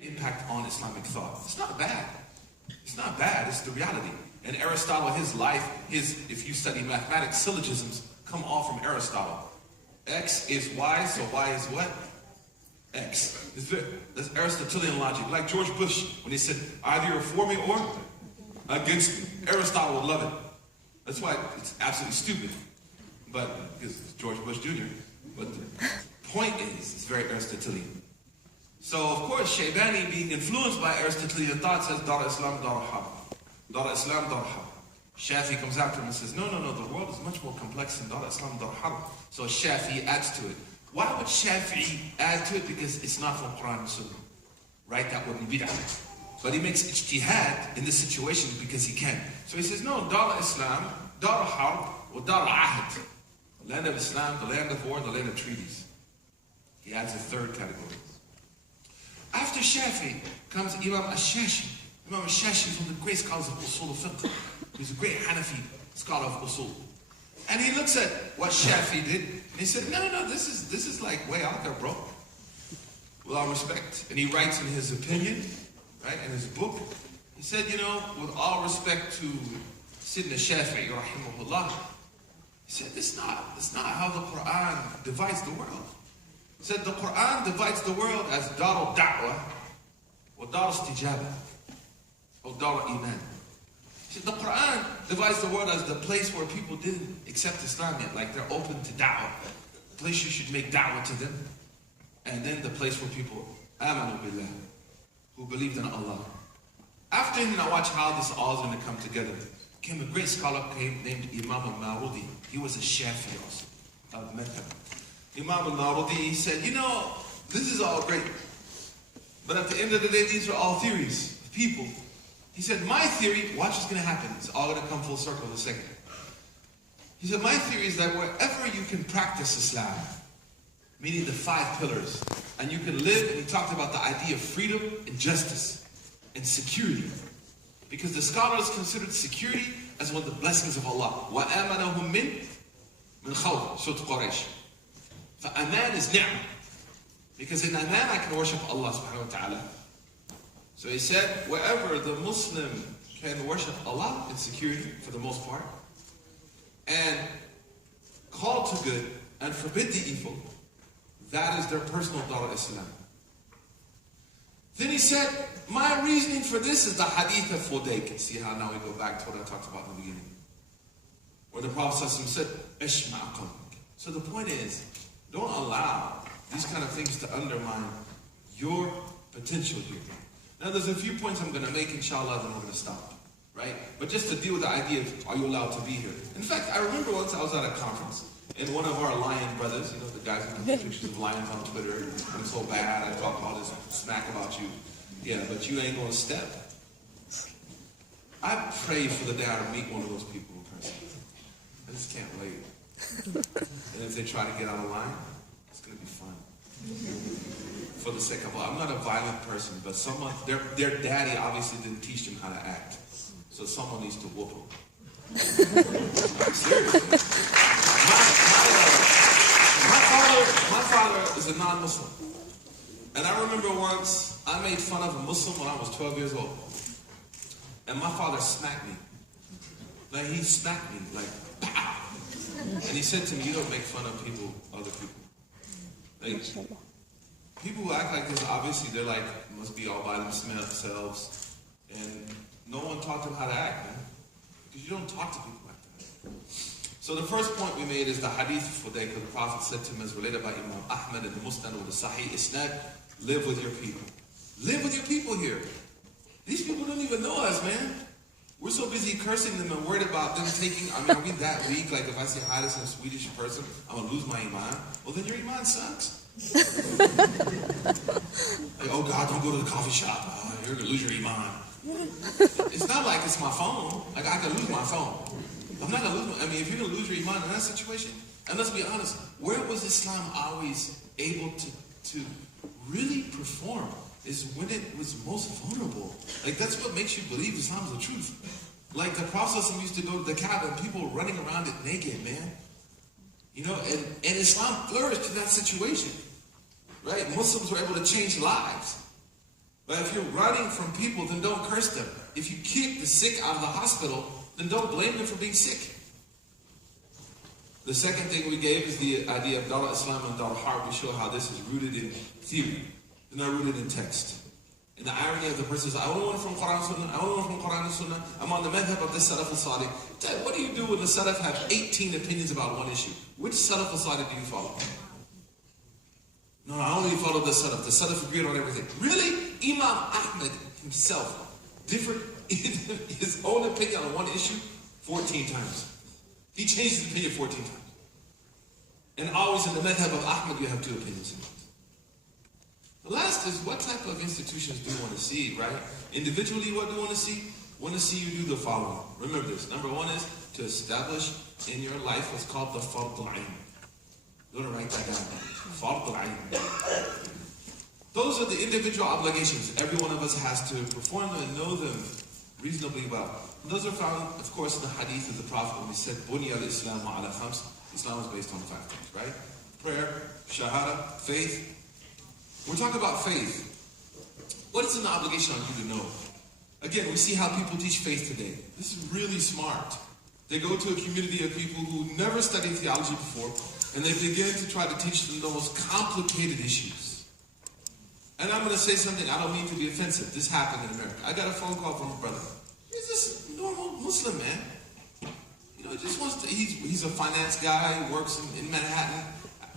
impact on Islamic thought. It's not bad. It's not bad. It's the reality. And Aristotle, his life, if you study mathematics, syllogisms come all from Aristotle. X is Y, so Y is what? X. That's Aristotelian logic. Like George Bush, when he said, either you're for me or against me. Aristotle would love it. That's why it's absolutely stupid. But, because it's George Bush Jr. But the point is, it's very Aristotelian. So, of course, Shaybani, being influenced by Aristotelian thought, says, Dar Islam, Dar Harb. Dar Islam, Dar Harb. Shafi comes after him and says, no, the world is much more complex than Dar Islam, Dar Harb. So Shafi adds to it. Why would Shafi add to it? Because it's not from Quran and Sunnah. Right? That wouldn't be that. But he makes ijtihad in this situation because he can. So he says, no, Dar Islam, Dar Harb, or Dar Ahad. The land of Islam, the land of war, the land of treaties. He adds a third category. After Shafi comes Imam al-Shashi. Imam al-Shashi from the great scholars of Usul al-Fiqh. He's a great Hanafi scholar of Usul. And he looks at what Shafi did, and he said, no, this is like way out there, bro. With all respect. And he writes in his opinion, right, in his book, he said, with all respect to Sidna Shafi'i, rahimahullah, he said, it's not how the Quran divides the world. He said the Quran divides the world as Dar al-Da'wah, or Dar al-Istijaba, or Dar al-Iman. He said the Quran divides the world as the place where people didn't accept Islam yet, like they're open to da'wah, the place you should make da'wah to them, and then the place where people amanu billah, who believed in Allah. After him, I watch how this all is going to come together. Came a great scholar named Imam al-Marudi. He was a Shafi also, of Mecca. Imam al-Marudi, he said, this is all great, but at the end of the day, these are all theories of people. He said, my theory, watch what's going to happen. It's all going to come full circle in a second. He said, my theory is that wherever you can practice Islam, meaning the 5 pillars, and you can live, and he talked about the idea of freedom and justice and security. Because the scholars considered security as one of the blessings of Allah. وَآمَنَهُمْ مِنْ خَوْفٍ Surah Quraysh. فَأَمَانْ is ni'mah. Because in Aman I can worship Allah subhanahu wa ta'ala. So he said, wherever the Muslim can worship Allah in security for the most part, and call to good and forbid the evil, that is their personal Dar al-Islam. Then he said, my reasoning for this is the hadith of Fudayk. See how now we go back to what I talked about in the beginning. Where the Prophet said, Ishma' qalbak. So the point is, don't allow these kind of things to undermine your potential here. Now there's a few points I'm going to make, inshallah, then we're going to stop. Right? But just to deal with the idea of, are you allowed to be here? In fact, I remember once I was at a conference, and one of our lion brothers, the guys who put pictures of lions on Twitter, I'm so bad, I talk all this smack about you. Yeah, but you ain't going to step. I pray for the day I meet one of those people in person. I just can't wait. And if they try to get out of line, it's going to be fun. For the sake of Allah. I'm not a violent person, but someone, their daddy obviously didn't teach them how to act. So someone needs to whoop them. Seriously. My father is a non-Muslim. And I remember once I made fun of a Muslim when I was 12 years old. And my father smacked me. Like he smacked me, like, pow! And he said to me, you don't make fun of people, other people. Like, people who act like this, obviously they're like, must be all by themselves. And no one taught them how to act, man. Because you don't talk to people like that. So the first point we made is the hadith for Fudayk. The Prophet said to him, as related by Imam Ahmad and the Musnad with the Sahih Isnad, live with your people. Live with your people here. These people don't even know us, man. We're so busy cursing them and worried about them taking, are we that weak? Like if I say hi to some Swedish person, I'm going to lose my iman. Well, then your iman sucks. Like, oh God, don't go to the coffee shop. You're going to lose your iman. It's not like it's my phone. Like I can lose my phone. I'm not going to lose my, if you're going to lose your iman in that situation, and let's be honest, where was Islam always able to really perform? Is when it was most vulnerable. Like that's what makes you believe Islam is the truth. Like the Prophet used to go to the Kaaba and people running around it naked, man. And Islam flourished in that situation. Right? Muslims were able to change lives. But if you're running from people, then don't curse them. If you kick the sick out of the hospital, then don't blame them for being sick. The second thing we gave is the idea of Dawah Islam and Dawah Harb. We show how this is rooted in theory, and not rooted in text. And the irony of the person is, I only want from Quran and Sunnah, I only want from Quran and Sunnah, I'm on the madhab of the Salaf al-Salih. Dad, what do you do when the Salaf have 18 opinions about one issue? Which Salaf al-Salih do you follow? No, I only follow the Salaf. The Salaf agreed on everything. Really? Imam Ahmed himself differed in his own opinion on one issue 14 times. He changed his opinion 14 times. And always in the madhab of Ahmed, you have two opinions. The last is, what type of institutions do you want to see, right? Individually, what do you want to see? I want to see you do the following. Remember this. Number one is to establish in your life what's called the Fard al-Ain. You want to write that down. Fard al-Ain. Those are the individual obligations every one of us has to perform them and know them reasonably well. And those are found, of course, in the hadith of the Prophet when he said, Bunya al-Islam ala khams. Islam is based on 5 things, right? Prayer, shahada, faith. We're talking about faith. What is an obligation on you to know? Again, we see how people teach faith today. This is really smart. They go to a community of people who never studied theology before, and they begin to try to teach them the most complicated issues. And I'm going to say something, I don't mean to be offensive. This happened in America. I got a phone call from a brother. He's just a normal Muslim man. You know, he just wants to, he's a finance guy, works in Manhattan,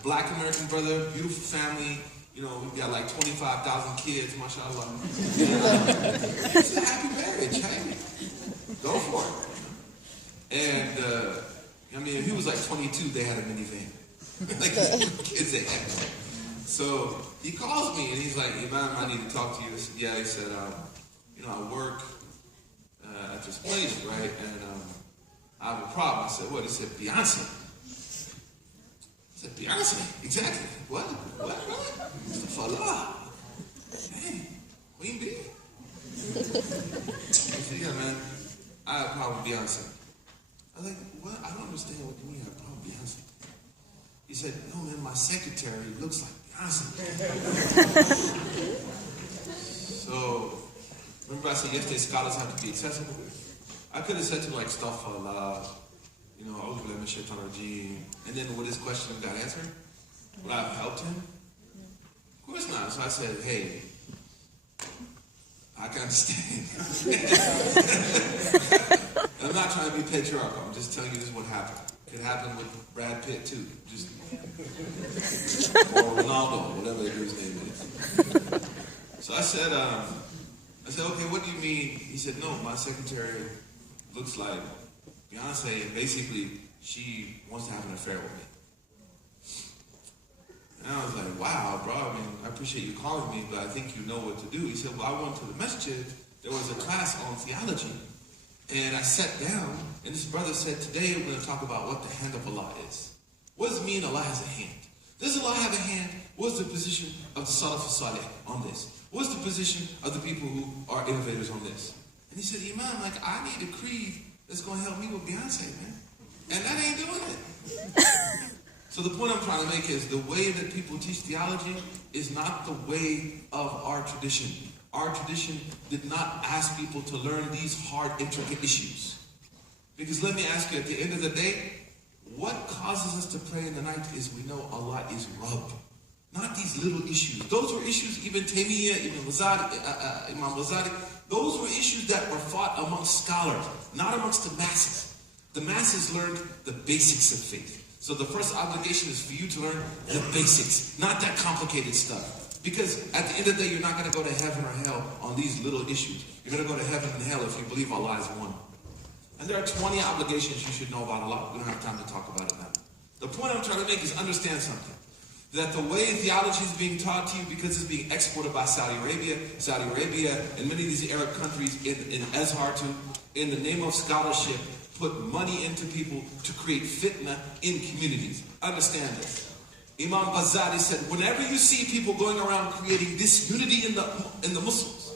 black American brother, beautiful family. You know, we've got like 25,000 kids, mashallah. It's a happy marriage, hey? Go for it. And, I mean, if he was like 22, they had a minivan. Like, kids they had. So, he calls me and he's like, Imam, I need to talk to you. I said, yeah, he said, you know, I work at this place, right? And I have a problem. I said, what? He said, Beyonce. I said, Beyonce? Exactly. What? Mustafa. Hey, Queen Bee? He said, yeah, man, I have a problem with Beyonce. I was like, what? I don't understand what you mean I have a problem with Beyonce. He said, no, man, my secretary looks like Beyonce. So, remember I said yesterday scholars have to be accessible? I could have said to him like, astaghfirullah, you know, and then would his question got answered? Would I have helped him? Of course not. So I said, hey, I can understand. I'm not trying to be patriarchal. I'm just telling you this is what happened. It could happen with Brad Pitt too. Just or Ronaldo, whatever his name is. So I said, okay, what do you mean? He said, no, my secretary looks like Beyonce, and basically she wants to have an affair with me. And I was like, wow, bro, I mean, I appreciate you calling me, but I think you know what to do. He said, well, I went to the masjid, there was a class on theology, and I sat down, and this brother said, today we're going to talk about what the hand of Allah is. What does it mean Allah has a hand? Does Allah have a hand? What's the position of the Salaf al-Salih on this? What's the position of the people who are innovators on this? And he said, Imam, like, I need a creed that's going to help me with Beyonce, man. And that ain't doing it. So the point I'm trying to make is the way that people teach theology is not the way of our tradition. Our tradition did not ask people to learn these hard, intricate issues. Because let me ask you, at the end of the day, what causes us to pray in the night is we know Allah is Rabb. Not these little issues. Those were issues, Ibn Taymiyyah, Imam Ghazali, those were issues that were fought amongst scholars, not amongst the masses. The masses learned the basics of faith. So the first obligation is for you to learn the basics, not that complicated stuff. Because at the end of the day, you're not going to go to heaven or hell on these little issues. You're going to go to heaven and hell if you believe Allah is one. And there are 20 obligations you should know about Allah. We don't have time to talk about it now. The point I'm trying to make is understand something. That the way theology is being taught to you, because it's being exported by Saudi Arabia, and many of these Arab countries in Azhar too, in the name of scholarship, put money into people to create fitna in communities. Understand this. Imam Ghazali said, whenever you see people going around creating disunity in the Muslims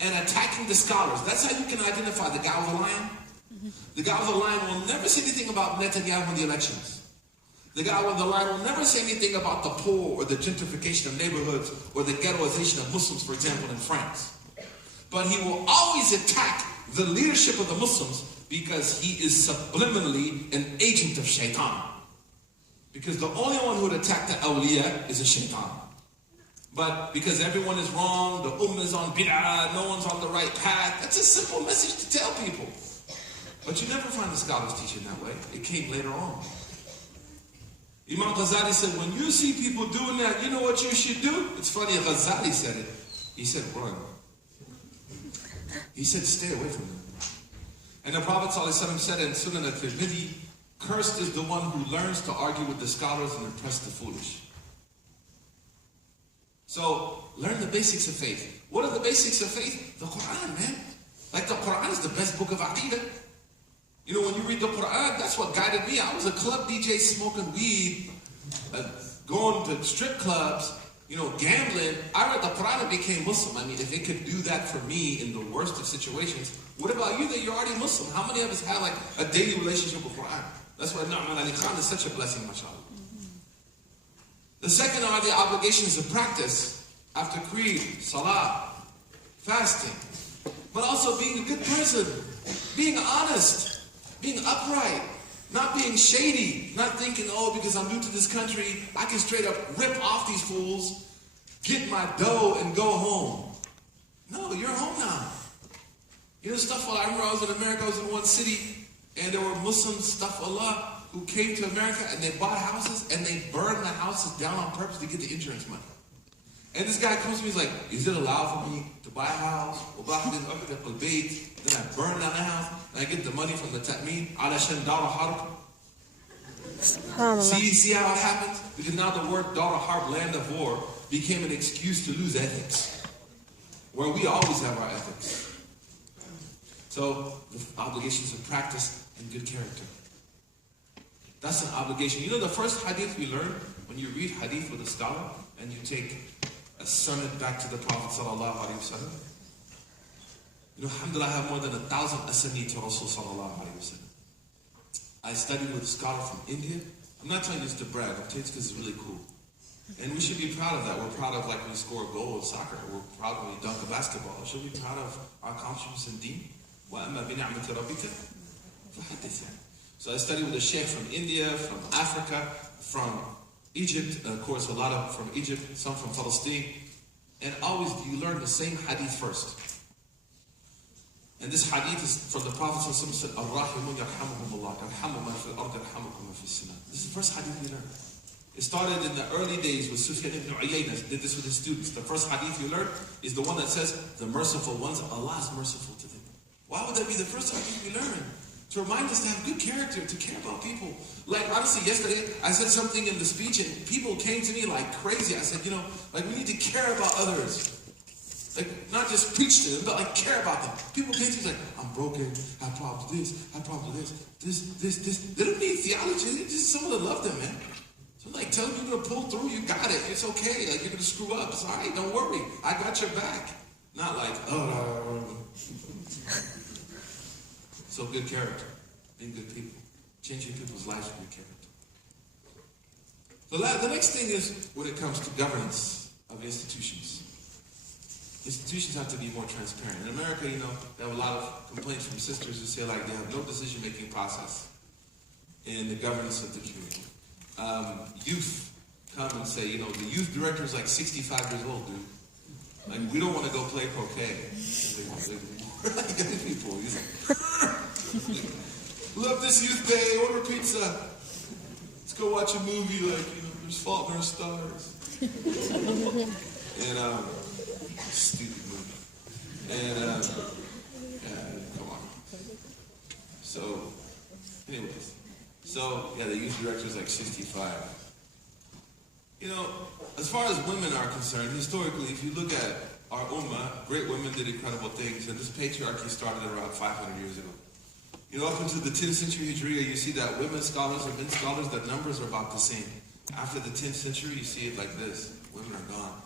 and attacking the scholars, that's how you can identify the guy with the lion. The guy with the lion will never say anything about Netanyahu in the elections. The guy with the lion will never say anything about the poor or the gentrification of neighborhoods or the ghettoization of Muslims, for example, in France. But he will always attack the leadership of the Muslims because he is subliminally an agent of shaitan. Because the only one who would attack the awliya is a shaitan. But because everyone is wrong, the ummah is on bid'ah, no one's on the right path, that's a simple message to tell people. But you never find the scholars teaching that way. It came later on. Imam Ghazali said, when you see people doing that, you know what you should do? It's funny, Ghazali said it. He said, run. He said, stay away from them. And the Prophet ﷺ said in Sunan al-Tirmidhi, cursed is the one who learns to argue with the scholars and impress the foolish. So, learn the basics of faith. What are the basics of faith? The Quran, man. Like the Quran is the best book of Aqidah. You know, when you read the Quran, that's what guided me. I was a club DJ smoking weed, going to strip clubs, you know, gambling. I read the Quran and became Muslim. I mean, if it could do that for me in the worst of situations, what about you that you're already Muslim? How many of us have like a daily relationship with Quran? That's why Na'man Ali Khan is such a blessing, mashallah. The second are the obligations of practice after creed, salah, fasting, but also being a good person, being honest, being upright, not being shady, not thinking, oh, because I'm new to this country, I can straight up rip off these fools, get my dough, and go home. No, you're home now. You know, stuff, I remember I was in America, I was in one city, and there were Muslims, stuff Allah, who came to America and they bought houses and they burned the houses down on purpose to get the insurance money. And this guy comes to me, he's like, is it allowed for me to buy a house? Then I burn down the house and I get the money from the ta'min. See how it happens? Because now the word Dara Harb, land of war, became an excuse to lose ethics. Where we always have our ethics. So, the obligations of practice and good character. That's an obligation. You know the first hadith we learn when you read hadith with a scholar and you take a sunnah back to the Prophet sallallahu alaihi wasallam. You know, alhamdulillah, I have more than 1,000 asanid to Rasul sallallahu alaihi wasallam. I studied with a scholar from India. I'm not telling you this to brag. I'm telling you this because it's really cool. And we should be proud of that. We're proud of like when we score a goal in soccer. We're proud when we dunk a basketball. Should we be proud of our accomplishments in deen? وَأَمَّا بِنِعْمَةِ رَبِّكَ فَحَدِّثْ. So I studied with a sheikh from India, from Africa, from Egypt, of course a lot of from Egypt, some from Palestine. And always you learn the same hadith first. And this hadith is from the Prophet said, Ar-Rahimun yarhamuhumullah, yarhamu man fil ard yarhamukum man fis sama. This is the first hadith we learned. It started in the early days with Sufyan ibn Uyayna, did this with his students. The first hadith you learn is the one that says, the merciful ones, Allah is merciful to them. Why would that be the first hadith we learn? To remind us to have good character, to care about people. Like, honestly, yesterday, I said something in the speech and people came to me like crazy. I said, you know, like we need to care about others. Like, not just preach to them, but like care about them. People came to me like, I'm broken, I have problems with this, I have problems with this. They don't need theology, they just someone to love them, man. So like, tell them you're gonna pull through, you got it, it's okay. Like, you're gonna screw up, it's all right, don't worry, I got your back. Not like, oh. So good character, being good people, changing people's lives with good character. The next thing is when it comes to governance of institutions. Institutions have to be more transparent. In America, you know, they have a lot of complaints from sisters who say like they have no decision-making process in the governance of the community. Youth come and say, you know, the youth director is like 65 years old, dude. Like, we don't want to go play croquet. Like, young people, he's like, love this youth day, order pizza. Let's go watch a movie like, you know, There's Fault in Our Stars. And, stupid movie. And, come on. So, anyways. So, yeah, the youth director is like 65. You know, as far as women are concerned, historically, if you look at our ummah, great women did incredible things, and this patriarchy started around 500 years ago. You know, up into the 10th century Hijriya, you see that women scholars and men scholars, the numbers are about the same. After the 10th century, you see it like this. Women are gone.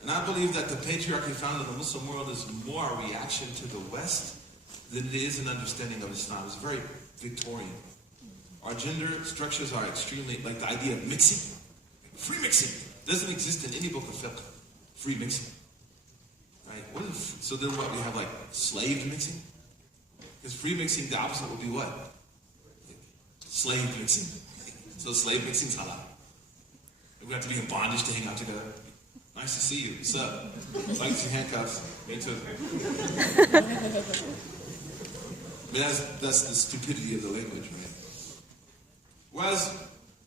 And I believe that the patriarchy found in the Muslim world is more a reaction to the West than it is an understanding of Islam. It's very Victorian. Our gender structures are extremely, like the idea of mixing. Free mixing doesn't exist in any book of fiqh. Free mixing. Right? So then what? We have like slave mixing? Because free mixing, the opposite would be what? Slave mixing. So slave mixing is halal. We have to be in bondage to hang out together. Nice to see you. What's up? Like some handcuffs. Me too. I mean, that's the stupidity of the language, right? Whereas,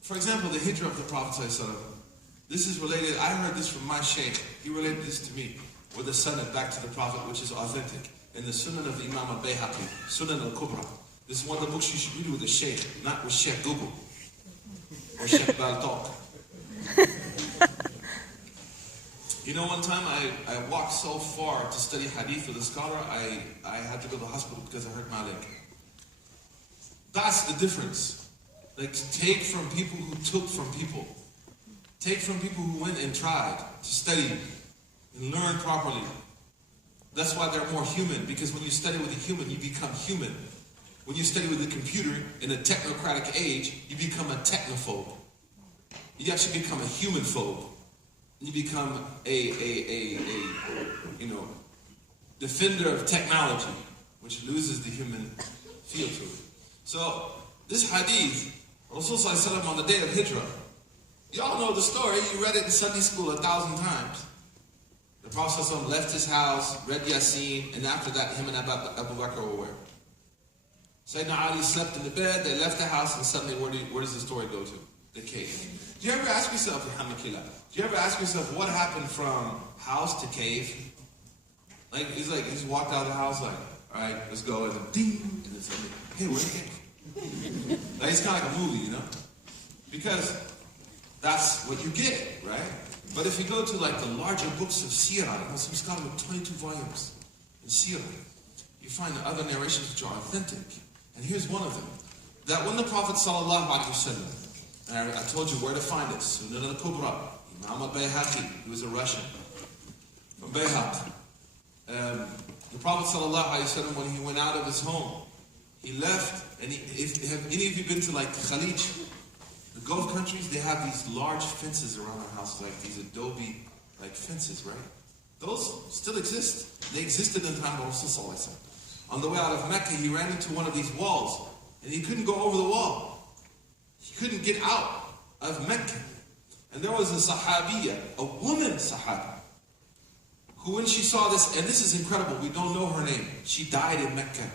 for example, the hijrah of the Prophet ﷺ, this is related, I heard this from my sheikh. He related this to me, with the sanad back to the Prophet, which is authentic. In the Sunan of the Imam al-Bayhaqi, Sunan al-Kubra. This is one of the books you should read with a sheikh, not with Sheikh Google. Or Sheikh Bal Talk. You know, one time I walked so far to study hadith with a scholar, I had to go to the hospital because I hurt my leg. That's the difference. Like, take from people who took from people. Take from people who went and tried to study and learn properly. That's why they're more human, because when you study with a human, you become human. When you study with a computer in a technocratic age, you become a technophobe. You actually become a human phobe. You become a defender of technology, which loses the human feel to it. So, this hadith, Rasul Sallallahu Alaihi Wasallam on the day of Hijrah, y'all know the story, you read it in Sunday school 1,000 times. The Prophet ﷺ left his house, read Yasin, and after that, him and Abu Bakr were where? Sayyidina Ali slept in the bed, they left the house, and suddenly, where does the story go to? The cave. Do you ever ask yourself, what happened from house to cave? Like, he's walked out of the house like, all right, let's go, and then ding, and then suddenly, hey, where's the cave? Like, it's kind of like a movie, you know? Because that's what you get, right? But if you go to like the larger books of Sirah, some scholars with 22 volumes in Sirah, you find the other narrations which are authentic. And here's one of them. That when the Prophet ﷺ, and I told you where to find it, Sunan al-Kubra, Imam al-Bayhaqi, he was a Russian, from Bayhaq. The Prophet ﷺ, when he went out of his home, he left, and have any of you been to like Khalij? The Gulf countries, they have these large fences around their houses, like these adobe like fences, right? Those still exist. They existed in the time of Rasul. On the way out of Mecca, he ran into one of these walls, and he couldn't go over the wall. He couldn't get out of Mecca. And there was a sahabiya, a woman sahaba, who when she saw this, and this is incredible, we don't know her name. She died in Mecca.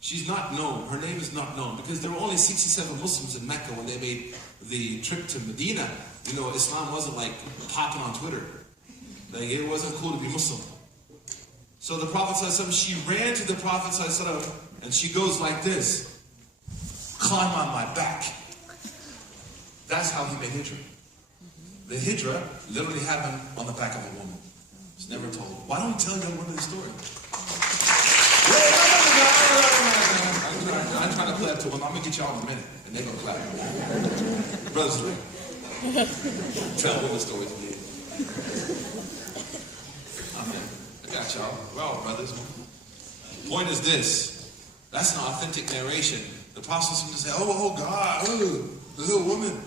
She's not known. Her name is not known because there were only 67 Muslims in Mecca when they made the trip to Medina. You know, Islam wasn't like popping on Twitter. Like, it wasn't cool to be Muslim. So the Prophet ﷺ, she ran to the Prophet ﷺ and she goes like this. Climb on my back. That's how he made hijrah. The hijrah literally happened on the back of a woman. It's never told. Why don't we tell young women the story? I'm trying to clap to them. I'm going to get y'all in a minute. And they're going to clap. Brothers, tell women stories, please. Amen. I got y'all. We're all brothers. Point is this. That's an authentic narration. The Prophet said, oh God, the little woman.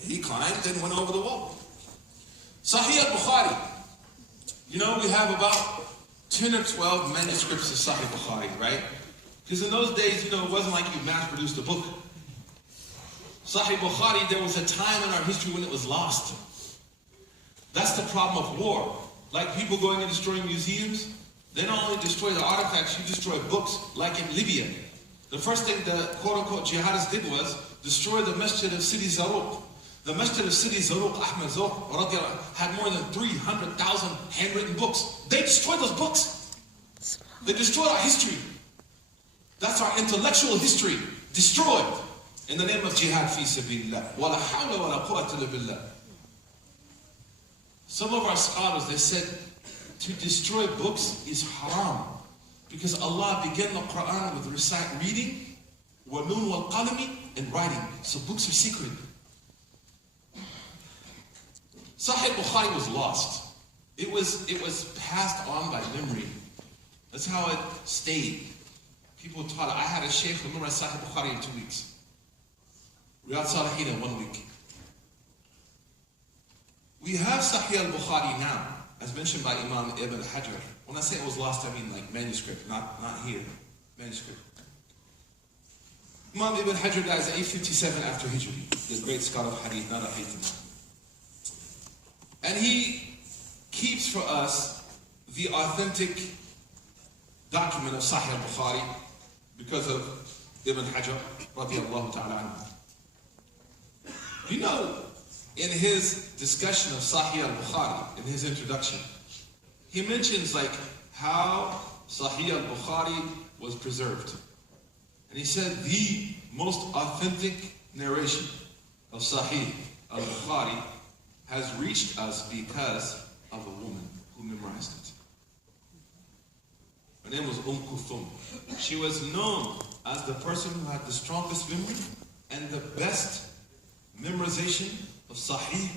He climbed and went over the wall. Sahih al-Bukhari. You know, we have about 10 or 12 manuscripts of Sahih Bukhari, right? Because in those days, you know, it wasn't like you mass-produced a book. Sahih Bukhari, there was a time in our history when it was lost. That's the problem of war. Like people going and destroying museums, they not only destroy the artifacts, you destroy books, like in Libya. The first thing the quote-unquote jihadists did was destroy the masjid of Sidi Zarruq. The masjid of Sidi Zarruq, Ahmed Zarruq, had more than 300,000 handwritten books. They destroyed those books. They destroyed our history. That's our intellectual history. Destroyed. In the name of jihad fi sabilillah. Wa la hawla wa la quwwata illa billah. Some of our scholars, they said, to destroy books is haram. Because Allah began the Quran with reading, wa nun wal qalami, and writing. So books are secret. Sahih Bukhari was lost. It was passed on by memory. That's how it stayed. People taught it. I had a sheikh who memorized Sahih Bukhari in 2 weeks. Riyadh Salihin in 1 week. We have Sahih al-Bukhari now, as as mentioned by Imam Ibn Hajar. When I say it was lost, I mean like manuscript, not here, manuscript. Imam Ibn Hajar dies at 857 after Hijri, the great scholar of Hadith, not a Hadith. And he keeps for us the authentic document of Sahih al-Bukhari because of Ibn Hajar, radiallahu ta'ala anhu. You know, in his discussion of Sahih al-Bukhari, in his introduction, he mentions like how Sahih al-Bukhari was preserved. And he said the most authentic narration of Sahih al-Bukhari has reached us because of a woman who memorized it. Her name was Kulthum. She was known as the person who had the strongest memory and the best memorization of Sahih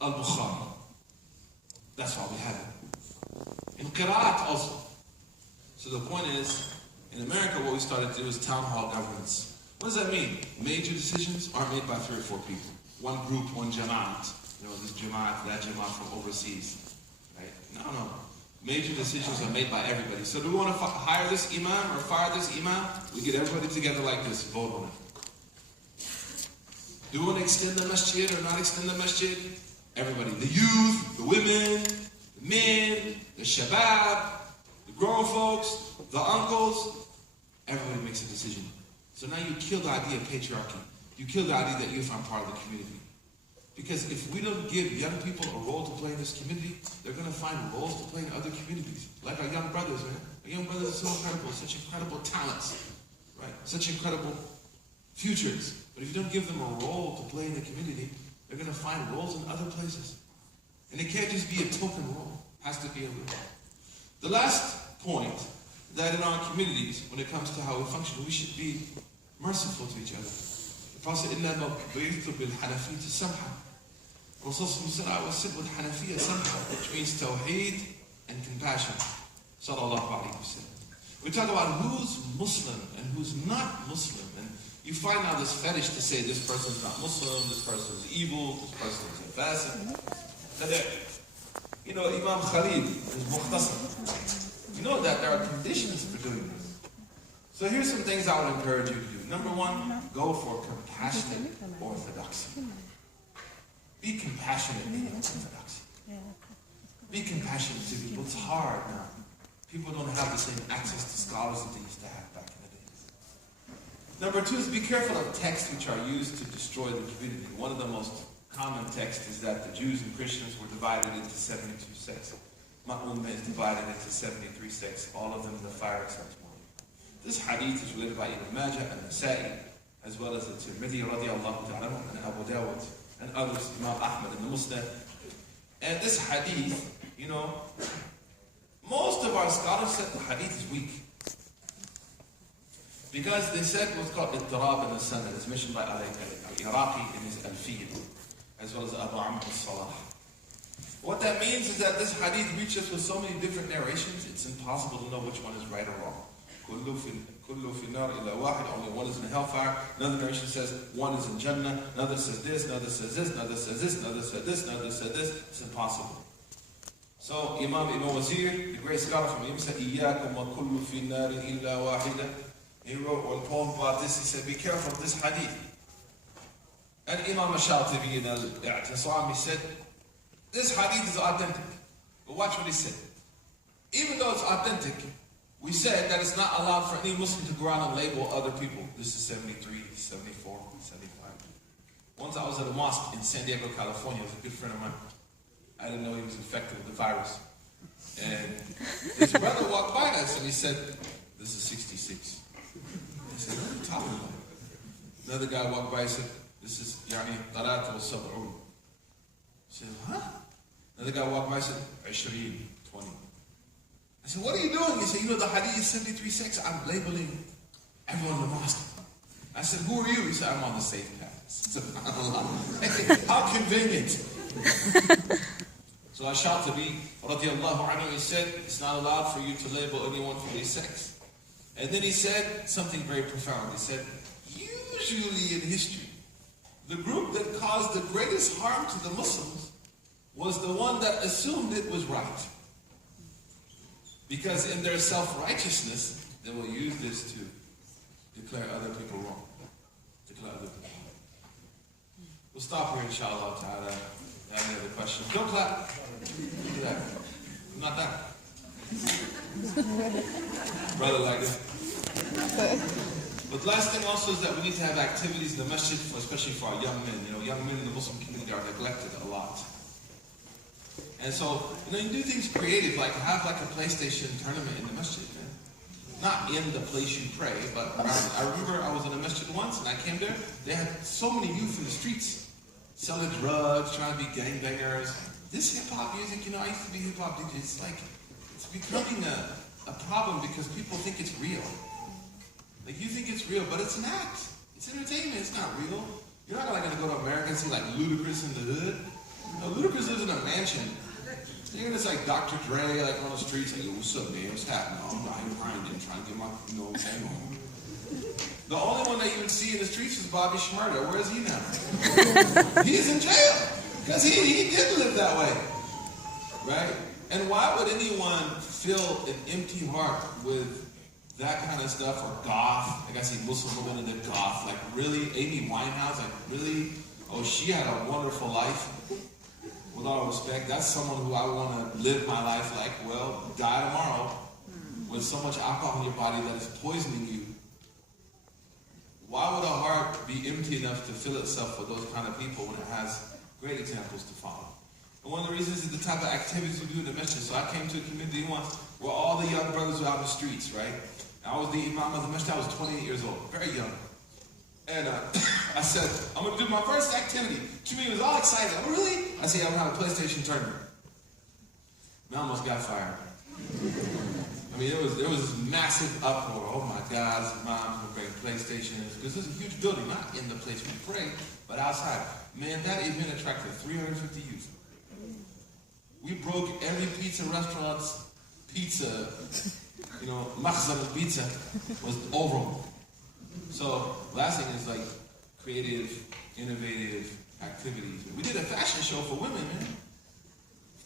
al-Bukhari. That's why we have it. In Qira'at also. So the point is, in America what we started to do is town hall governance. What does that mean? Major decisions aren't made by 3 or 4 people. One group, one jama'at. You know, this jama'at, that jama'at from overseas. Right? No. Major decisions are made by everybody. So do we want to hire this imam or fire this imam? We get everybody together like this, vote on it. Do we want to extend the masjid or not extend the masjid? Everybody, the youth, the women, the men, the shabab, the grown folks, the uncles, everybody makes a decision. So now you kill the idea of patriarchy. You kill the idea that youth aren't part of the community. Because if we don't give young people a role to play in this community, they're going to find roles to play in other communities. Like our young brothers, man. Our young brothers are so incredible, such incredible talents, right? Such incredible futures. But if you don't give them a role to play in the community, they're going to find roles in other places. And it can't just be a token role. It has to be a role. The last point, that in our communities, when it comes to how we function, we should be merciful to each other. The Prophet said, إِنَّا بَعِثْتُ بِالْحَنَفِيَّةِ سَمْحًا. Rasul said, I was sent with Hanafiya samha, which means tawheed and compassion. Sallallahu alayhi wa sallam. We talk about who's Muslim and who's not Muslim. And you find now this fetish to say this person's not Muslim, this person's evil, this person's a fasid. You know, Imam Khalid is mukhtasar. You know that there are conditions for doing this. So here's some things I would encourage you to do. Number one, go for compassionate orthodoxy. Be compassionate in orthodoxy. Be compassionate to people. It's hard now. People don't have the same access to scholars that they used to have back in the days. Number two is be careful of texts which are used to destroy the community. One of the most common texts is that the Jews and Christians were divided into 72 sects. Ummah is divided into 73 sects, all of them in the fire except one. This hadith is related by Ibn Majah and Nasa'i, as well as the Tirmidhi radiallahu ta'ala and Abu Dawud and others, Imam Ahmad and the Muslim. And this hadith, you know, most of our scholars said the hadith is weak. Because they said what's called ittirab in the Sanad, as mentioned by al-Iraqi in his Alfiyah, as well as Abu Amr al-Salah. What that means is that this hadith reaches with so many different narrations, it's impossible to know which one is right or wrong. Kullu fi nar illa wahid, only one is in hellfire. Another narration says one is in Jannah. Another says this, another says this, another says this, another says this, another says this. It's impossible. So Imam Ibn Wazir, the great scholar from him, said, Iyyakum wa kullu fi nar illa wahida. He wrote one poem about this. He said, be careful of this hadith. And Imam Shatibi in Al-I'tisam, he said, this hadith is authentic. But watch what he said. Even though it's authentic, we said that it's not allowed for any Muslim to go around and label other people. This is 73, 74, 75. Once I was at a mosque in San Diego, California. It was a good friend of mine. I didn't know he was infected with the virus. And his brother walked by us and he said, this is 66. I said, what are you talking about? Another guy walked by and said, this is Yani Talat wa Sab'un. I said, huh? Another guy walked by and said, 20. I said, what are you doing? He said, you know the hadith is 73 sects. I'm labeling everyone in the mosque. I said, who are you? He said, I'm on the safe path. SubhanAllah. How convenient. So Ash-Shatibi, radiallahu anhu, he said, it's not allowed for you to label anyone for these sects. And then he said something very profound. He said, usually in history, the group that caused the greatest harm to the Muslims was the one that assumed it was right. Because in their self-righteousness, they will use this to declare other people wrong. Declare other people wrong. We'll stop here, inshallah ta'ala. Any other questions? Don't clap. Do that. I'm not that. Brother like it. But the last thing also is that we need to have activities in the masjid, especially for our young men. You know, young men in the Muslim community are neglected a lot. And so, you do things creative, like have like a PlayStation tournament in the masjid, man. Not in the place you pray, but I remember I was in a masjid once and I came there, they had so many youth in the streets, selling drugs, trying to be gangbangers. This hip-hop music, I used to be hip-hop DJ, it's like, it's becoming a problem because people think it's real. Like, you think it's real, but it's an act. It's entertainment, it's not real. You're not gonna go to America and see like Ludacris in the hood. No, Ludacris lives in a mansion. You're gonna like Dr. Dre, like on the streets, like, yo, what's up, man? What's happening? I'm grinding, trying to get my, hang on. The only one that you would see in the streets is Bobby Shmurda. Where is he now? He's in jail. Because he did live that way. Right? And why would anyone fill an empty heart with that kind of stuff, or goth? Like I see Muslim women in the goth. Like, really? Amy Winehouse? Like, really? Oh, she had a wonderful life. With all respect, that's someone who I want to live my life like. Well, die tomorrow with so much alcohol in your body that is poisoning you. Why would a heart be empty enough to fill itself with those kind of people when it has great examples to follow? And one of the reasons is the type of activities we do in the masjid. So I came to a community once where all the young brothers were out in the streets, right? I was the imam of the masjid. I was 28 years old, very young. And I said, I'm going to do my first activity. Jimmy was all excited. Oh, really? I said, I'm going to have a PlayStation tournament. And I almost got fired. I mean, there was this massive uproar. Oh my God, moms were bringing PlayStations. Because there's a huge building, not in the place we pray, but outside. Man, that event attracted 350 youth. We broke every pizza restaurant's pizza, makhzan pizza was over. So, last thing is like creative, innovative activities. We did a fashion show for women, man.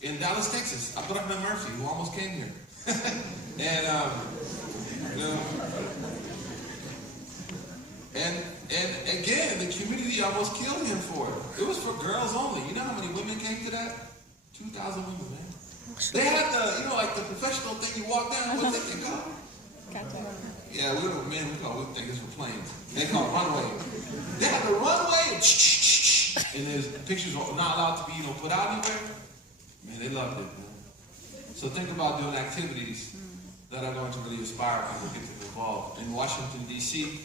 In Dallas, Texas. Abdurrahman Murphy, who almost came here. And again, the community almost killed him for it. It was for girls only. You know how many women came to that? 2,000 women, man. They had the professional thing you walk down, what's that thing called? Yeah, we think it's for planes. They call it runway. They had the runway, and there's pictures not allowed to be, put out anywhere. Man, they loved it, man. So think about doing activities that are going to really inspire people to get them involved. In Washington, D.C.,